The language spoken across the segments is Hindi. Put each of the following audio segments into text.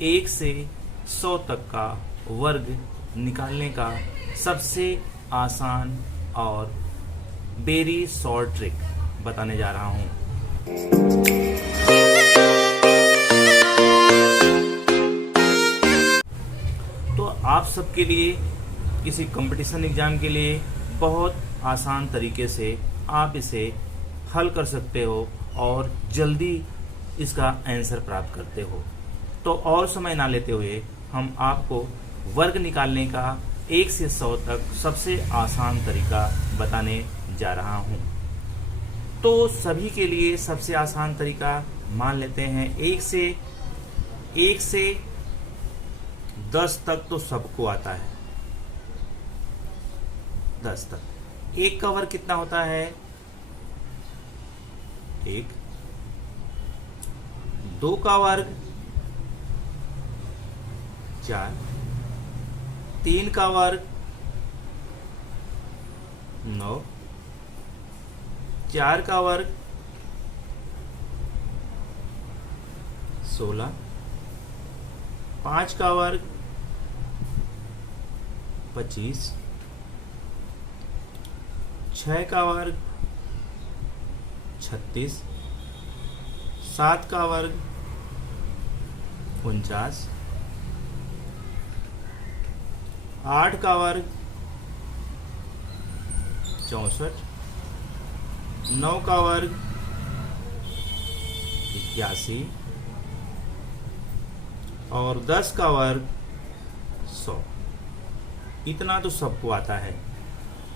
1 से 100 तक का वर्ग निकालने का सबसे आसान और वेरी शॉर्ट ट्रिक बताने जा रहा हूँ। तो आप सबके लिए किसी कंपटीशन एग्जाम के लिए बहुत आसान तरीके से आप इसे हल कर सकते हो और जल्दी इसका आंसर प्राप्त करते हो। तो और समय ना लेते हुए हम आपको वर्ग निकालने का 1 से 100 तक सबसे आसान तरीका बताने जा रहा हूँ। तो सभी के लिए सबसे आसान तरीका मान लेते हैं 1 से 10 तक तो सबको आता है। 10 तक 1 का वर्ग कितना होता है? 1। 2 का वर्ग 4। 3 का वर्ग 9। 4 का वर्ग 16। 5 का वर्ग 25। 6 का वर्ग 36। 7 का वर्ग 49। 8 का वर्ग 64। 9 का वर्ग 81 और 10 का वर्ग 100। इतना तो सबको आता है।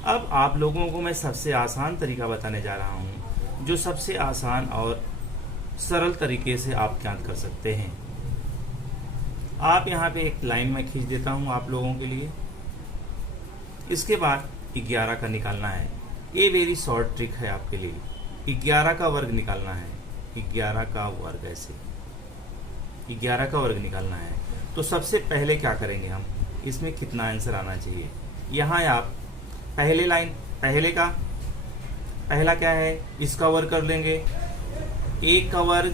अब आप लोगों को मैं सबसे आसान तरीका बताने जा रहा हूं, जो सबसे आसान और सरल तरीके से आप ज्ञात कर सकते हैं। आप यहाँ पे एक लाइन में खींच देता हूं आप लोगों के लिए। इसके बाद 11 का निकालना है। ये वेरी शॉर्ट ट्रिक है आपके लिए। 11 का वर्ग निकालना है। 11 का वर्ग ऐसे 11 का वर्ग निकालना है। तो सबसे पहले क्या करेंगे हम, इसमें कितना आंसर आना चाहिए। यहाँ आप पहला क्या है, इसका वर्ग कर लेंगे। 1 का वर्ग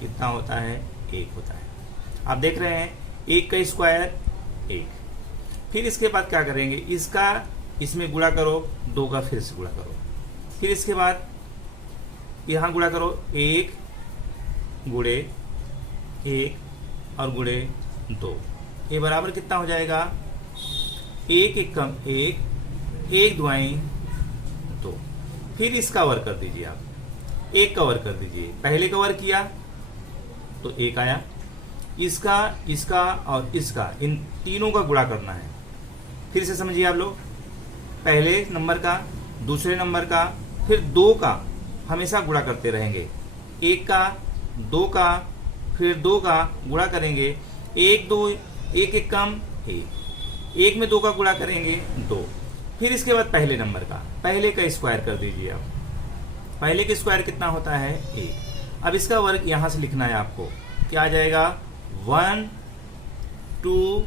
कितना होता है? 1 होता है। आप देख रहे हैं 1 का स्क्वायर 1। फिर इसके बाद क्या करेंगे, इसमें गुणा करो, 2 का फिर से गुणा करो। फिर इसके बाद यहाँ गुणा करो, 1 गुणे 1 और गुणे 2। ये बराबर कितना हो जाएगा? 1 एक कम 1, 1 दुआएं 2। फिर इसका वर्ग कर दीजिए आप, 1 का वर्ग कर दीजिए। पहले का वर्ग किया तो 1 आया। इसका और इसका, इन तीनों का गुणा करना है। फिर से समझिए आप लोग, पहले नंबर का, दूसरे नंबर का, फिर 2 का हमेशा गुणा करते रहेंगे। 1 का, 2 का, फिर 2 का गुणा करेंगे। 1 2 1 एक कम 1 में 2 का गुणा करेंगे 2। फिर इसके बाद पहले नंबर का, पहले का स्क्वायर कर दीजिए आप। पहले का स्क्वायर कितना होता है? 1। अब इसका वर्ग यहां से लिखना है आपको। क्या आ जाएगा? 1 2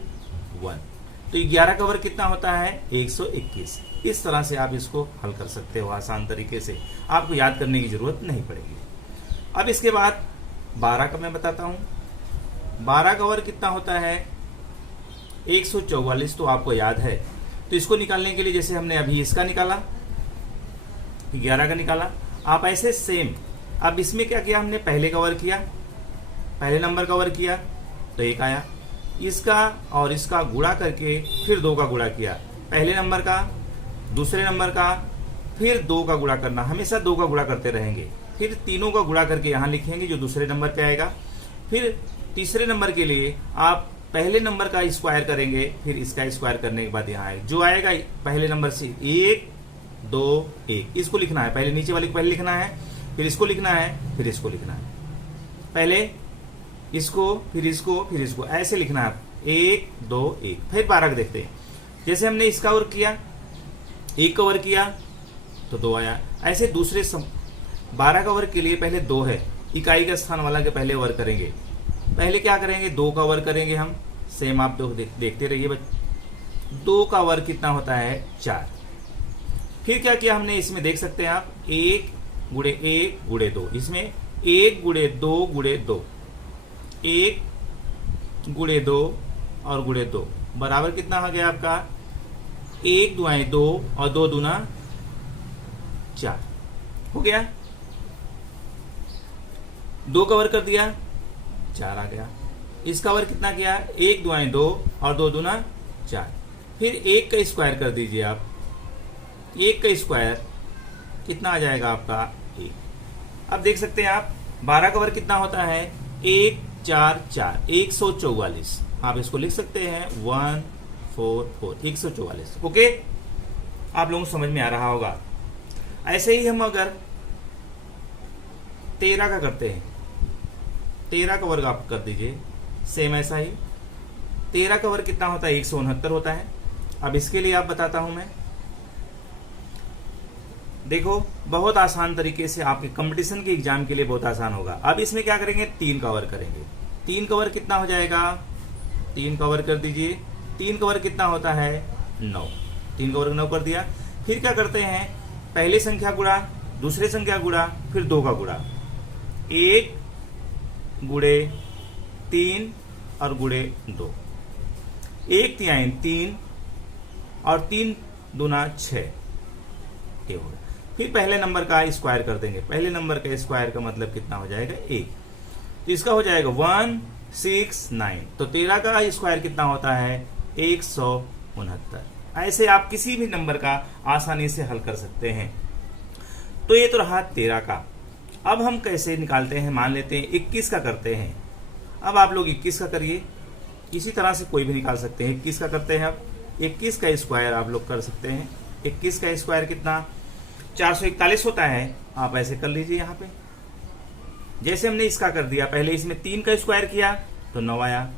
1। तो 11 का वर्ग कितना होता है? 121। इस तरह से आप इसको हल कर सकते हो आसान तरीके से। आपको याद करने की जरूरत नहीं पड़ेगी। अब इसके बाद 12 का मैं बताता हूं। 12 का वर्ग कितना होता है? 144। तो आपको याद है। तो इसको निकालने के लिए जैसे हमने अभी इसका निकाला, 11 का निकाला, आप ऐसे सेम अब इसमें क्या किया हमने? पहले का वर्ग किया, पहले नंबर का वर्ग किया तो 1 आया। इसका और इसका गुणा करके फिर 2 का गुणा किया। पहले नंबर का, दूसरे नंबर का, फिर 2 का गुणा करना। हमेशा 2 का गुणा करते रहेंगे। फिर तीनों का गुणा करके यहाँ लिखेंगे जो दूसरे नंबर पे आएगा। फिर तीसरे नंबर के लिए आप पहले नंबर का स्क्वायर करेंगे, फिर इसका स्क्वायर करने के बाद यहाँ आएगा जो आएगा पहले नंबर से 1 2 1। इसको लिखना है, पहले नीचे वाले को पहले लिखना है, फिर इसको लिखना है, फिर इसको लिखना है। पहले इसको, फिर इसको, फिर इसको, ऐसे लिखना है। 1 2 1। फिर 12 देखते हैं। जैसे हमने इसका वर्ग किया, 1 का वर्ग किया तो 2 आया। ऐसे दूसरे 12 का वर्ग के लिए पहले 2 है, इकाई का स्थान वाला के पहले वर्ग करेंगे। पहले क्या करेंगे? 2 का वर्ग करेंगे हम। सेम आप देखते रहिए बच्चे। 2 का वर्ग कितना होता है? 4। फिर क्या किया हमने? इसमें देख सकते हैं आप 1 गुणे 1 गुणे 2। इसमें 1 गुणे 2 गुणे 2, 1 गुणे 2 और गुणे 2 बराबर कितना आ गया आपका 1 दुआएं 2 और 2 दूना 4 हो गया। 2 कवर कर दिया 4 आ गया। इसका वर्ग कितना किया 1 दुआएं 2 और 2 दूना 4। फिर 1 का स्क्वायर कर दीजिए आप। 1 का स्क्वायर कितना आ जाएगा आपका 1। अब देख सकते हैं आप 12 का वर्ग कितना होता है 1 4 4 144। आप इसको लिख सकते हैं 144 144। ओके, आप लोगों को समझ में आ रहा होगा। ऐसे ही हम अगर 13 का करते हैं, 13 का वर्ग आप कर दीजिए सेम ऐसा ही। 13 का वर्ग कितना होता है 169 होता है। अब इसके लिए आप बताता हूं मैं, देखो बहुत आसान तरीके से आपके कंपटीशन के एग्जाम के लिए बहुत आसान होगा। अब इसमें क्या करेंगे 3 का वर्ग करेंगे। 3 का वर्ग कितना हो जाएगा 3 का वर्ग कर दीजिए। 3 का वर्ग कितना होता है 9। 3 का वर्ग 9 कर दिया। फिर क्या करते हैं पहले संख्या गुणा दूसरे संख्या गुणा फिर 2 का गुणा। 1 गुणे 3 और गुणे 2। 1 तिहाई 3 और 3 दूना 6 ये होगा। फिर पहले नंबर का स्क्वायर कर देंगे। पहले नंबर का स्क्वायर का मतलब कितना हो जाएगा 1। तो इसका हो जाएगा 169। तो 13 का स्क्वायर कितना होता है 169। ऐसे आप किसी भी नंबर का आसानी से हल कर सकते हैं। तो ये तो रहा 13 का। अब हम कैसे निकालते हैं, मान लेते हैं 21 का करते हैं। अब आप लोग 21 का करिए, इसी तरह से कोई भी निकाल सकते हैं। 21 का करते हैं। अब 21 का स्क्वायर आप लोग कर सकते हैं। 21 का स्क्वायर कितना 441 होता है। आप ऐसे कर लीजिए। यहाँ पे जैसे हमने इसका कर दिया, पहले इसमें 3 का स्क्वायर किया तो 9 आया।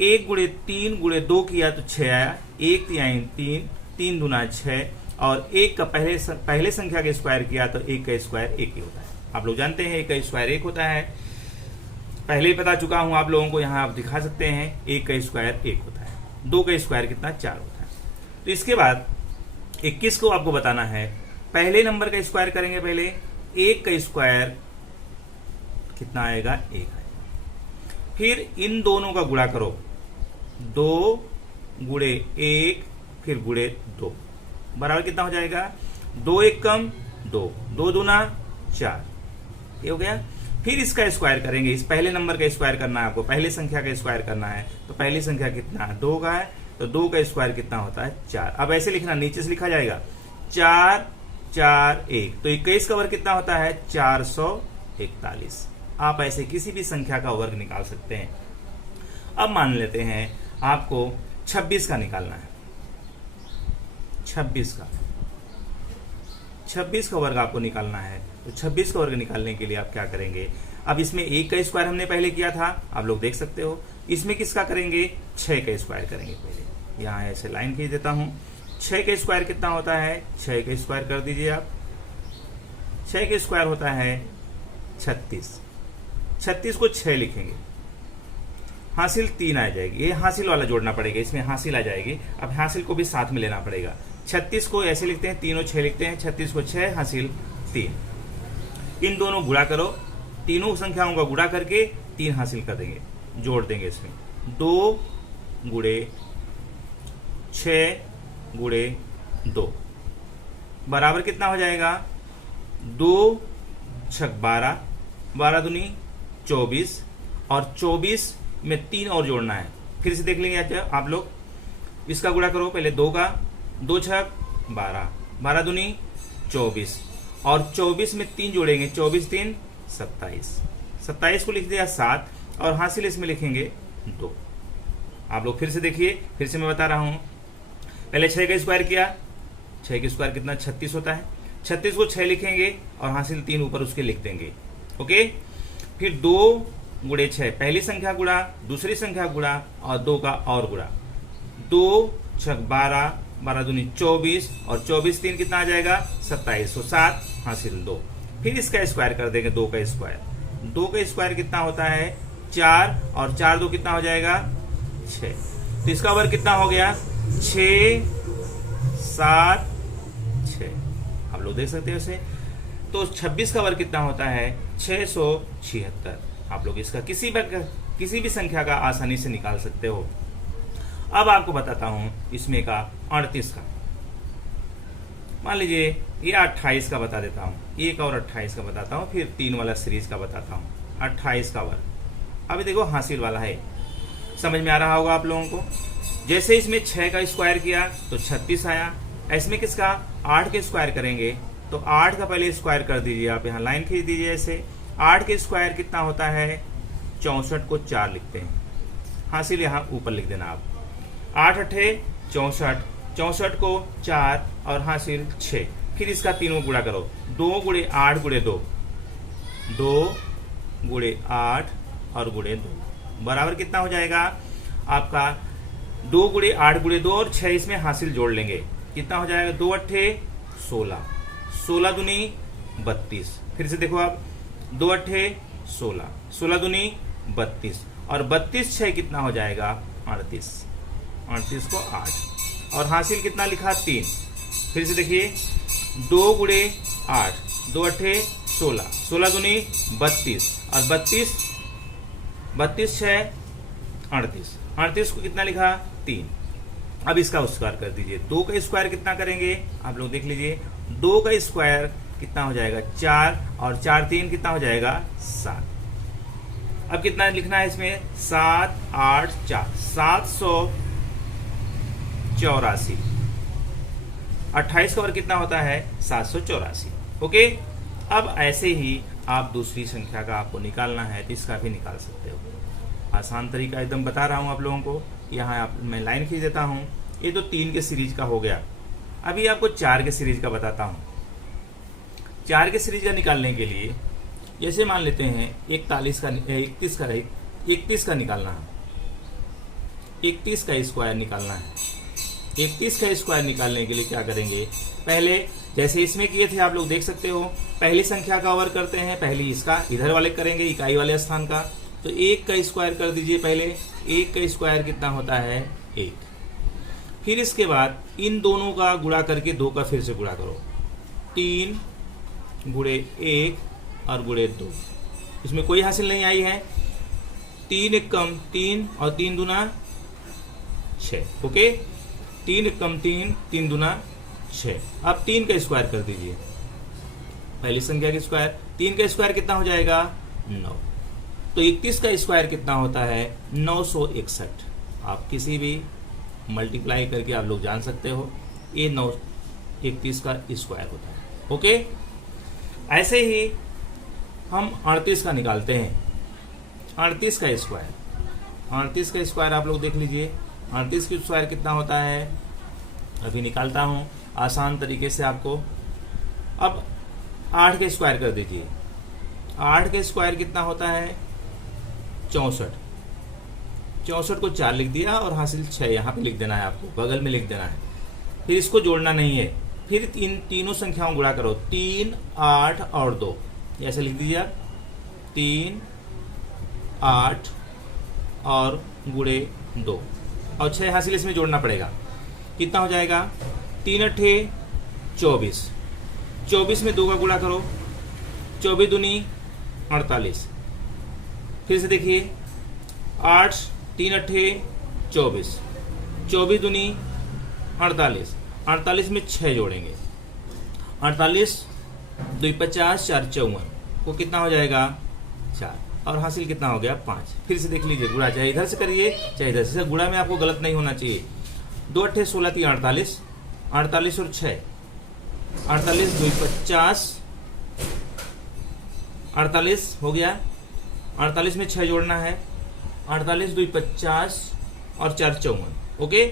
1 गुणे 3 गुणे 2 किया तो 6 आया। 1 तिहाई 3 3 दूना 6 और 1 का पहले संख्या का स्क्वायर किया तो 1 का स्क्वायर 1 ही होता है। आप लोग जानते हैं 1 का स्क्वायर 1 होता है। पहले ही बता चुका हूं आप लोगों को, यहाँ आप दिखा सकते हैं 1 का स्क्वायर 1 होता है। 2 का स्क्वायर कितना 4 होता है। तो इसके बाद 21 को आपको बताना है। पहले नंबर का स्क्वायर करेंगे। पहले 1 का स्क्वायर कितना आएगा 1 आएगा। फिर इन दोनों का गुणा करो। 2 गुणे 1 फिर गुणे 2 बराबर कितना हो जाएगा 2 1 कम 2 2 दूना 4 ये हो गया। फिर इसका स्क्वायर करेंगे। इस पहले नंबर का स्क्वायर करना है आपको, पहले संख्या का स्क्वायर करना है। तो पहली संख्या कितना 2 का है तो 2 का स्क्वायर कितना होता है 4। अब ऐसे लिखना, नीचे से लिखा जाएगा 4 4 1। तो 21 का वर्ग कितना होता है 441। आप ऐसे किसी भी संख्या का वर्ग निकाल सकते हैं। अब मान लेते हैं आपको 26 का निकालना है। 26 का वर्ग आपको निकालना है। तो 26 का वर्ग निकालने के लिए आप क्या करेंगे, अब इसमें 1 का स्क्वायर हमने पहले किया था, आप लोग देख सकते हो। इसमें किसका करेंगे 6 का स्क्वायर करेंगे। पहले यहाँ ऐसे लाइन खींच देता हूं। 6 का स्क्वायर कितना होता है 6 का स्क्वायर कर दीजिए आप। 6 का स्क्वायर होता है 36। 36 को 6 लिखेंगे, हासिल 3 आ जाएगी। ये हासिल वाला जोड़ना पड़ेगा, इसमें हासिल आ जाएगी। अब हासिल को भी साथ में लेना पड़ेगा। 36 को ऐसे लिखते हैं, 3 और 6 लिखते हैं। 36 को 6 हासिल 3। इन दोनों गुणा करो, तीनों संख्याओं का गुणा करके 3 हासिल कर देंगे, जोड़ देंगे इसमें। 2 गुणे 6 गुणे 2 बराबर कितना हो जाएगा 2 छक 12 12 दूनी 24 और 24 में 3 और जोड़ना है। फिर से देख लेंगे आप लोग। इसका गुणा करो पहले 2 का, 2 छक 12 12 दूनी 24 और 24 में 3 जोड़ेंगे, 24 3 27। 27 को लिख दिया 7 और हासिल इसमें लिखेंगे 2। आप लोग फिर से देखिए, फिर से मैं बता रहा हूं। पहले 6 का स्क्वायर किया, 6 का स्क्वायर कितना 36 होता है। 36 को 6 लिखेंगे और हासिल 3 ऊपर उसके लिख देंगे। ओके। फिर 2 गुणे 6 पहली संख्या गुणा दूसरी संख्या गुणा और 2 का और गुणा। 2 छक 12 12 दूनी 24 और 24 3 कितना आ जाएगा 27। 7 हासिल 2। फिर इसका स्क्वायर कर देंगे 2 का स्क्वायर। 2 का स्क्वायर कितना होता है 4 और 4 2 कितना हो जाएगा 6। तो इसका वर्ग कितना हो गया 6 7 6। आप लोग देख सकते हो इसे। तो 26 का वर्ग कितना होता है 676। आप लोग इसका किसी भी किसी भी संख्या का आसानी से निकाल सकते हो। अब आपको बताता हूं इसमें का 38 का। मान लीजिए ये 28 का बता देता हूँ, एक और 28 का बताता हूँ, फिर 3 वाला सीरीज का बताता हूँ। 28 का वर्ग अभी देखो हासिल वाला है, समझ में आ रहा होगा आप लोगों को। जैसे इसमें 6 का स्क्वायर किया तो 36 आया। इसमें किसका 8 के स्क्वायर करेंगे तो 8 का पहले स्क्वायर कर दीजिए, आप यहाँ लाइन खींच दीजिए। ऐसे 8 के स्क्वायर कितना होता है 64 को 4 लिखते हैं, हासिल यहाँ ऊपर लिख देना आप। 8 अठे 64, 64 को 4 और हासिल 6। फिर इसका तीनों गुणा करो, 2 गुणे 8 गुणे 2, 2 गुणे 8 और गुणे 2 बराबर कितना हो जाएगा आपका 2 गुणे 8 गुणे 2 और 6 इसमें हासिल जोड़ लेंगे, कितना हो जाएगा 2 अट्ठे 16, 16 दूनी 32। फिर से देखो आप 2 अट्ठे 16, 16 दूनी 32 और 32 6 कितना हो जाएगा 38, 38 को 8 और हासिल कितना लिखा 3। फिर से देखिए 2 गुणे 8, 2 अट्ठे 16, 16 दूनी 32 और 32 6 38, 38 को कितना लिखा 3। अब इसका स्क्वायर कर दीजिए, 2 का स्क्वायर कितना करेंगे आप लोग देख लीजिए, 2 का स्क्वायर कितना हो जाएगा 4 और 4 3 कितना हो जाएगा 7। अब कितना लिखना है इसमें 7 8 4 784। 28 का वर्ग कितना होता है 784। ओके, अब ऐसे ही आप दूसरी संख्या का आपको निकालना है तो इसका भी निकाल सकते हो। आसान तरीका एकदम बता रहा हूं आप लोगों को। यहाँ आप मैं लाइन खींच देता हूं, ये तो 3 के सीरीज का हो गया। अभी आपको 4 के सीरीज का बताता हूं। 4 के सीरीज का निकालने के लिए जैसे मान लेते हैं 31 का निकालना है, 31 का स्क्वायर निकालना है। 31 का स्क्वायर निकालने के लिए क्या करेंगे, पहले जैसे इसमें किए थे आप लोग देख सकते हो, पहली संख्या का वर्ग करते हैं, पहली इसका इधर वाले करेंगे इकाई वाले स्थान का, तो 1 का स्क्वायर कर दीजिए। पहले 1 का स्क्वायर कितना होता है 1। फिर इसके बाद इन दोनों का गुणा करके 2 का फिर से गुणा करो, 3 गुणे 1 और गुणे 2। इसमें कोई हासिल नहीं आई है, 3 एक कम 3 और 3 दूना 6। ओके, 3 एक कम 3, 3 दूना 6। अब 3 का स्क्वायर कर दीजिए, पहली संख्या का स्क्वायर, 3 का स्क्वायर कितना हो जाएगा 9। तो 31 का स्क्वायर कितना होता है 961। आप किसी भी मल्टीप्लाई करके आप लोग जान सकते हो, ये 31 का स्क्वायर होता है। ओके, ऐसे ही हम 38 का निकालते हैं। 38 का स्क्वायर, 38 का स्क्वायर आप लोग देख लीजिए, 38 का स्क्वायर कितना होता है, अभी निकालता हूं आसान तरीके से आपको। अब 8 का स्क्वायर कर दीजिए, 8 का स्क्वायर कितना होता है 64। 64 को 4 लिख दिया और हासिल 6 यहाँ पे लिख देना है, आपको बगल में लिख देना है। फिर इसको जोड़ना नहीं है, फिर तीनों संख्याओं गुणा करो, 3 8 और 2, ऐसे लिख दीजिए आप, 3 8 और गुणे 2 और 6 हासिल इसमें जोड़ना पड़ेगा, कितना हो जाएगा 3 अट्ठे 24, 24 में 2 का गुणा करो, 24 दूनी 48। फिर से देखिए 8 3 अट्ठे 24, 24 दूनी 48, 48 में 6 जोड़ेंगे, 48 2 50 4 54 को कितना हो जाएगा 4 और हासिल कितना हो गया 5। फिर से देख लीजिए, गुणा चाहे इधर से करिए चाहे इधर से, गुणा में आपको गलत नहीं होना चाहिए। 2 अट्ठे 16 3 48, 48 और 6 48 2 50, 48 हो गया, 48 में 6 जोड़ना है, 48 2 50 और 4 54। ओके,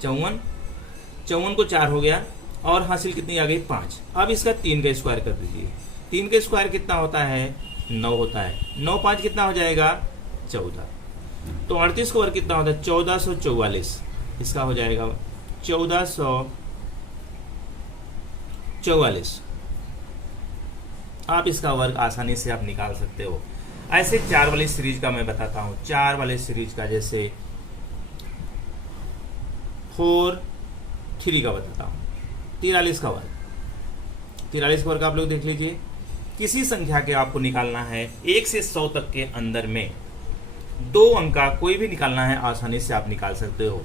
54 को 4 हो गया और हासिल कितनी आ गई 5। अब इसका 3 का स्क्वायर कर दीजिए, 3 का स्क्वायर कितना होता है 9 होता है, 9 5 कितना हो जाएगा 14। तो 38 का वर्ग कितना होता है 1444, इसका हो जाएगा 1444। आप इसका वर्ग आसानी से आप निकाल सकते हो। ऐसे 4 वाली सीरीज का मैं बताता हूं, 4 वाले सीरीज का जैसे 4 3 का बताता हूं, 43 का वर्ग, 43 का वर्ग आप लोग देख लीजिए। किसी संख्या के आपको निकालना है 1 से 100 तक के अंदर में, 2 अंक का कोई भी निकालना है आसानी से आप निकाल सकते हो।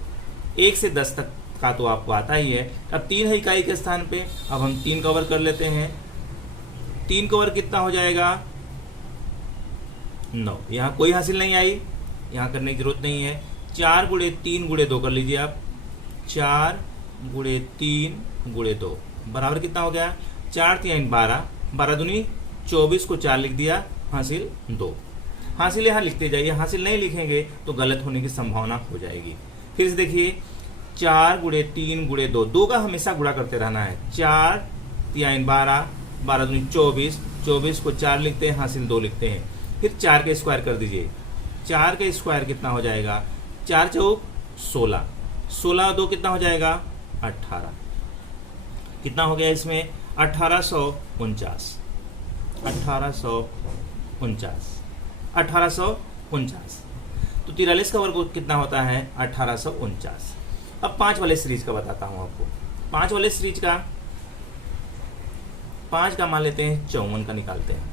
1 से 10 तक का तो आपको आता ही है। अब 3 है इकाई के स्थान पे, अब हम 3 कवर कर लेते हैं। 3 कवर कितना हो जाएगा 9। यहाँ कोई हासिल नहीं आई, यहाँ करने की जरूरत नहीं है। 4 गुणे 3 गुणे 2 कर लीजिए आप। 4 गुणे 3 गुणे 2 बराबर कितना हो गया 4 3 12, 12 दूनी 24 को 4 लिख दिया, हासिल 2। हासिल यहाँ लिखते जाइए, हासिल नहीं लिखेंगे तो गलत होने की संभावना हो जाएगी। फिर से देखिए 4 गुणे 3 गुणे 2, 2 का हमेशा गुणा करते रहना है। 4 3 12, 12 दूनी 24, 24 को 4 लिखते हैं, हासिल 2 लिखते हैं। फिर 4 का स्क्वायर कर दीजिए। 4 का स्क्वायर कितना हो जाएगा 4 चौक 16, 16 और 2 कितना हो जाएगा 18। कितना हो गया इसमें 1849, 1849, 1849। तो 43 का वर्ग कितना होता है 1849। अब 5 वाले सीरीज का बताता हूं आपको। 5 वाले सीरीज का 5 का मान लेते हैं 54 का निकालते हैं।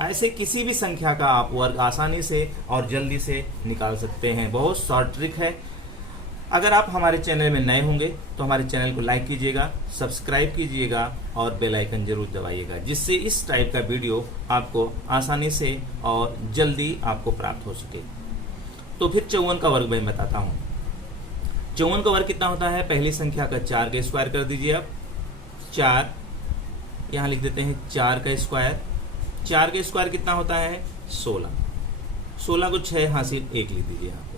ऐसे किसी भी संख्या का आप वर्ग आसानी से और जल्दी से निकाल सकते हैं। बहुत शॉर्ट ट्रिक है। अगर आप हमारे चैनल में नए होंगे तो हमारे चैनल को लाइक कीजिएगा, सब्सक्राइब कीजिएगा और बेल आइकन जरूर दबाइएगा, जिससे इस टाइप का वीडियो आपको आसानी से और जल्दी आपको प्राप्त हो सके। तो फिर 54 का वर्ग मैं बताता हूँ। 54 का वर्ग कितना होता है, पहली संख्या का 4 का स्क्वायर कर दीजिए आप। 4 यहाँ लिख देते हैं 4 का स्क्वायर। 4 का स्क्वायर कितना होता है 16, 16 को 6 हासिल 1 लिख दीजिए यहाँ पे।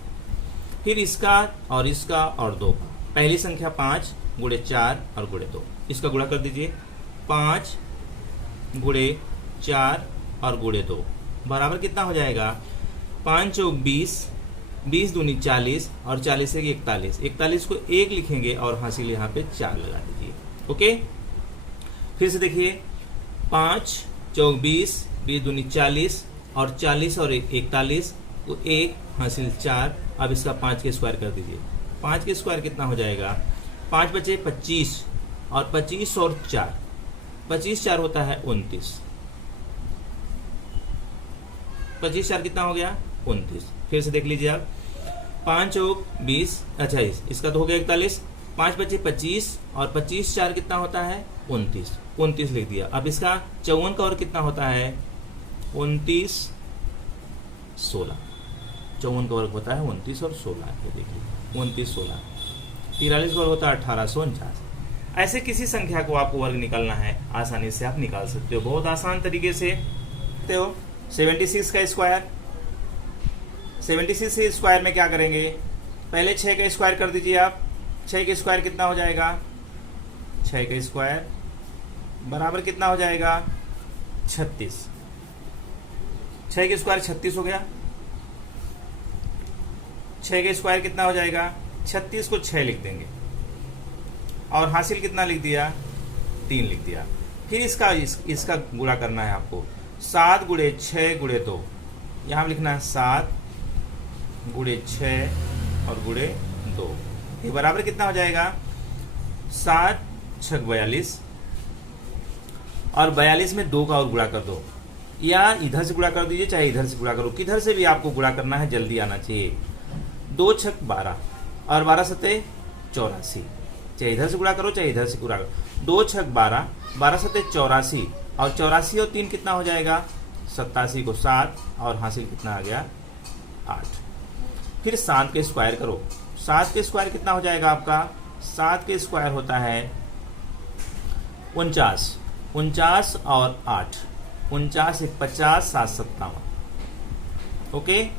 फिर इसका और 2 का, पहली संख्या 5 गुणे 4 और गुणे 2, इसका गुणा कर दीजिए। 5 गुणे 4 और गुणे 2 बराबर कितना हो जाएगा 5 चौक 20, 20 दूनी 40 और 40 से 41, 41 को 1 लिखेंगे और हासिल यहाँ पे 4 लगा दीजिए। ओके, फिर से देखिए 5 चौक 20, 20 दूनी 40 और 40 और 41 को 1 हासिल 4। अब इसका 5 के स्क्वायर कर दीजिए। 5 के स्क्वायर कितना हो जाएगा 5 बचे 25 और 25 और 4, 25 4 होता है 29, 25 4 कितना हो गया 29। फिर से देख लीजिए आप 5 चौक 20, अच्छा इसका तो हो गया 41, 5 बचे 25 और 25 4 कितना होता है 29, 29 लिख दिया। अब इसका 54 का और कितना होता है 29 16, 54 का वर्ग होता है 29 और 16, ये देखिए 29 16। 43 का वर्ग होता है 1849। ऐसे किसी संख्या को आपको वर्ग निकालना है आसानी से आप निकाल सकते हो, बहुत आसान तरीके से। तो 76 का स्क्वायर, 76 के स्क्वायर में क्या करेंगे, पहले 6 का स्क्वायर कर दीजिए आप। 6 का स्क्वायर कितना हो जाएगा 6 का स्क्वायर बराबर कितना हो जाएगा 36। 6 का स्क्वायर 36 हो गया। 6 का स्क्वायर कितना हो जाएगा 36 को 6 लिख देंगे और हासिल कितना लिख दिया 3 लिख दिया। फिर इसका गुणा करना है आपको। 7 गुणे 6 गुणे 2, यहाँ लिखना है 7 गुणे 6 और गुणे 2, ये बराबर कितना हो जाएगा 7 6 42 और 42 में 2 का और गुणा कर दो, या इधर से गुणा कर दीजिए चाहे इधर से गुणा करो, किधर से भी आपको गुणा करना है, जल्दी आना चाहिए। 2 6 12 और 12 7 84, चाहे इधर से गुणा करो चाहे इधर से गुणा करो। 2 6 12, 12 7 84 और 84 और 3 कितना हो जाएगा 87 को 7 और हासिल कितना आ गया 8। फिर 7 के स्क्वायर करो। 7 के स्क्वायर कितना हो जाएगा आपका 7 के स्क्वायर होता है 49, 49 और 8, 49 1 50 7 57। ओके,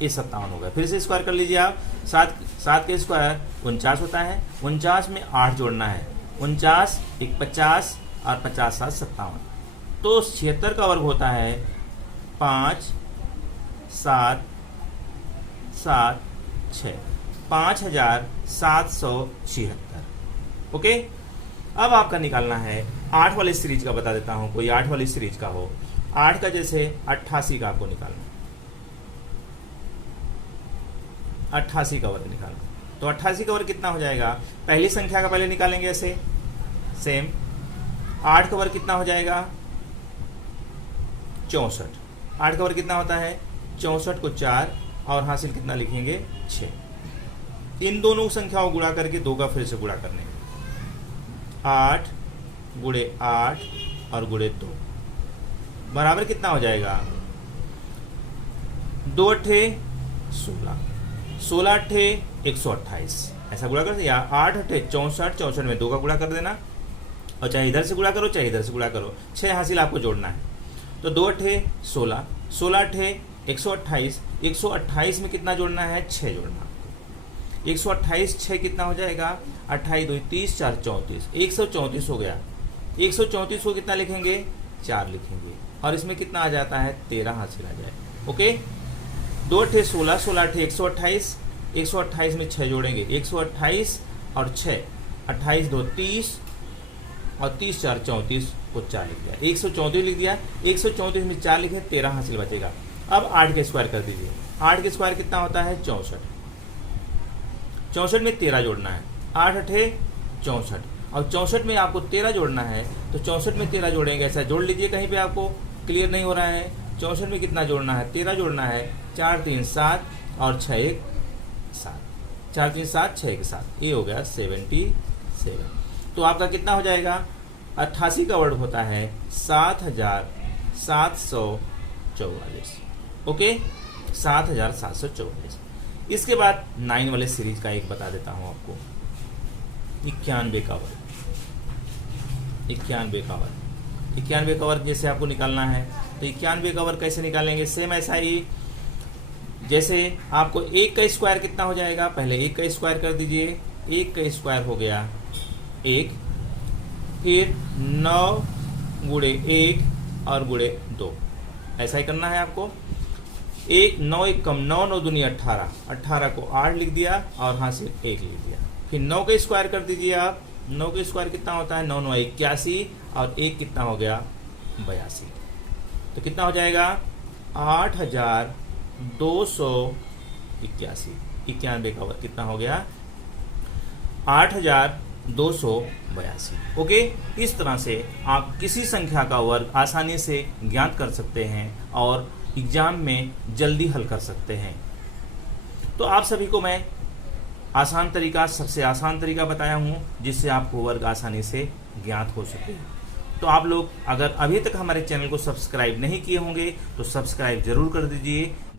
ये 57 हो गया। फिर से स्क्वायर कर लीजिए आप। 7 के स्क्वायर 49 होता है, 49 में 8 जोड़ना है, 49 1 50 और 50 7 57। तो 76 का वर्ग होता है 5 7 7 6, 5776। ओके, अब आपका निकालना है 8 वाले सीरीज का। बता देता हूं, कोई 8 वाली सीरीज का हो। 8 का जैसे 88 का आपको निकालना, 88 का वर्ग निकालना। तो 88 का वर्ग कितना हो जाएगा, पहली संख्या का पहले निकालेंगे ऐसे सेम। 8 का वर्ग कितना हो जाएगा 64, 8 का वर्ग कितना होता है 64 को 4 और हासिल कितना लिखेंगे 6। इन दोनों संख्याओं को गुणा करके 2 का फिर से गुणा करने 8 गुणे 8 और गुणे 2 बराबर कितना हो जाएगा 2 अट्ठे 16, 16 अट्ठे 128। ऐसा गुणा कर या 8 अट्ठे 64, 64 में 2 का गुणा कर देना और चाहे इधर से गुणा करो चाहे इधर से गुणा करो, 6 हासिल आपको जोड़ना है। तो 2 अट्ठे 16, 16 अट्ठे 128, 128 में कितना जोड़ना है 6 जोड़ना। 128 6 कितना हो जाएगा 28 2 30 4 34, 134 हो गया। 134 को कितना लिखेंगे 4 लिखेंगे और इसमें कितना आ जाता है 13 हासिल आ जाए। ओके 2 अट्ठे 16, 16 अट्ठे 128, 128 में 6 जोड़ेंगे 128 और 6, 28 2 30 और 30 4 34 को 4 लिख दिया, 134 लिख दिया। 134 में 4 लिखे 13 हासिल बचेगा। अब 8 के स्क्वायर कर दीजिए। 8 के स्क्वायर कितना होता है 64, 64 में 13 जोड़ना है। 8 अट्ठे 64 और 64 में आपको 13 जोड़ना है, तो 64 में 13 जोड़ेंगे। ऐसा जोड़ लीजिए, कहीं पे आपको क्लियर नहीं हो रहा है। 64 में कितना जोड़ना है 13 जोड़ना है। 4 3 7 और 6 1 7, 4 3 7 6 1 7, ये हो गया 77। तो आपका कितना हो जाएगा 88 का वर्ड होता है 7744। ओके 7744। इसके बाद 9 वाले सीरीज का एक बता देता हूं आपको, 91 का वर्ग। 91 का वर्ग, 91 का वर्ग जैसे आपको निकालना है तो 91 का वर्ग कैसे निकालेंगे, सेम ऐसा ही जैसे आपको 1 का स्क्वायर कितना हो जाएगा, पहले 1 का स्क्वायर कर दीजिए। 1 का स्क्वायर हो गया 1, फिर 9 गुणे 1 और गुणे 2, ऐसा ही करना है आपको। 1 9 1 कम 9 9 दूनी 18, 18 को 8 लिख दिया और हाँ से 1 लिख दिया। फिर 9 का स्क्वायर कर दीजिए आप। 9 का स्क्वायर कितना होता है 9 9 81 और 1 कितना हो गया 82। तो कितना हो जाएगा 8281। 91 का वर्ग कितना हो गया 8282। ओके, इस तरह से आप किसी संख्या का वर्ग आसानी से ज्ञात कर सकते हैं और एग्जाम में जल्दी हल कर सकते हैं। तो आप सभी को मैं आसान तरीका, सबसे आसान तरीका बताया हूं जिससे आपको वर्ग आसानी से ज्ञात हो सके। तो आप लोग अगर अभी तक हमारे चैनल को सब्सक्राइब नहीं किए होंगे तो सब्सक्राइब जरूर कर दीजिए।